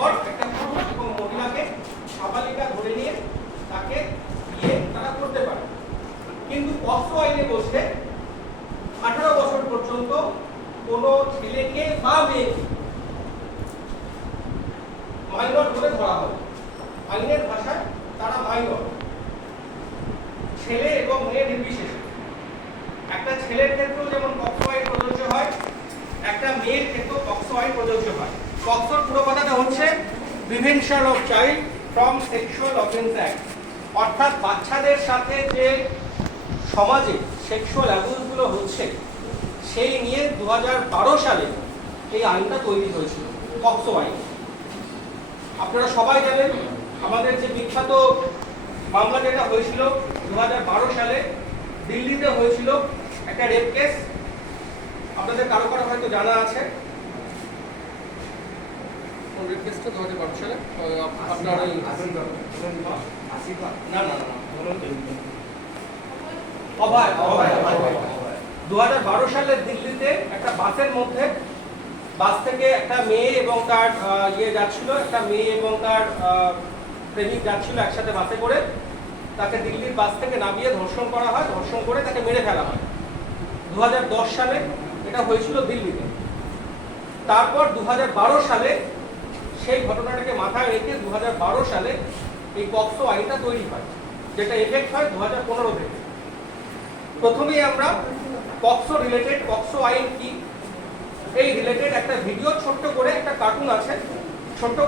এরপর একটা পুরুষ এবং মহিলাকে সাবালিকা ধরে নিয়ে তাকে বিয়ে তারা করতে পারে। কিন্তু পক্সো আইনে বলছে 18 বছর পর্যন্ত কোনো ছেলেকে বা মেয়েকে মাইনর বলে ধরা হবে। আইনের ভাষায় তারা মাইনর, ছেলে এবং মেয়ে নির্বিশেষে। একটা ছেলের ক্ষেত্রেও যেমন পক্সো আইন প্রযোজ্য হয়, একটা মেয়ের ক্ষেত্রেও পক্সো আইন প্রযোজ্য হয়। পক্সোর পুরো কথাটা হচ্ছে prevention of child from sexual offence act, অর্থাৎ বাচ্চাদের সাথে যে সমাজে সেক্সুয়াল অ্যাবিউজগুলো হচ্ছে সেই নিয়ে 2012 সালে এই আইনটা তৈরি হয়েছিল, পক্সো আইন। আপনারা সবাই জানেন আমাদের যে বিখ্যাত মামলা যেটা হয়েছিল 2012 সালে দিল্লিতে হয়েছিল, একটা রেপ কেস। আপনাদের কারো কারো হয়তো জানা আছে কোন রেপ কেসটা 2012 সালে। আপনারা না না না 2012 সালে দিল্লিতে একটা বাসের মধ্যে, বাস থেকে একটা মেয়ে এবং তার যাচ্ছিল, একটা মেয়ে এবং তার প্রেমিক যাচ্ছিল একসাথে বাসে করে। তাকে দিল্লির বাস থেকে নামিয়ে ধর্ষণ করা হয়, ধর্ষণ করে তাকে মেরে ফেলা হয়। 2010 সালে এটা হয়েছিল দিল্লিতে। তারপর 2012 সালে সেই ঘটনাটাকে মাথায় রেখে 2012 সালে এই পক্সো আইনটা তৈরি হয়, যেটা এফেক্ট হয় 2015 থেকে। প্রথমেই আমরা পক্সো রিলেটেড, পক্সো আইন কি এই রিলেটেড একটা ভিডিও ছোট্ট করে একটা কার্টুন আছে, ছোট্ট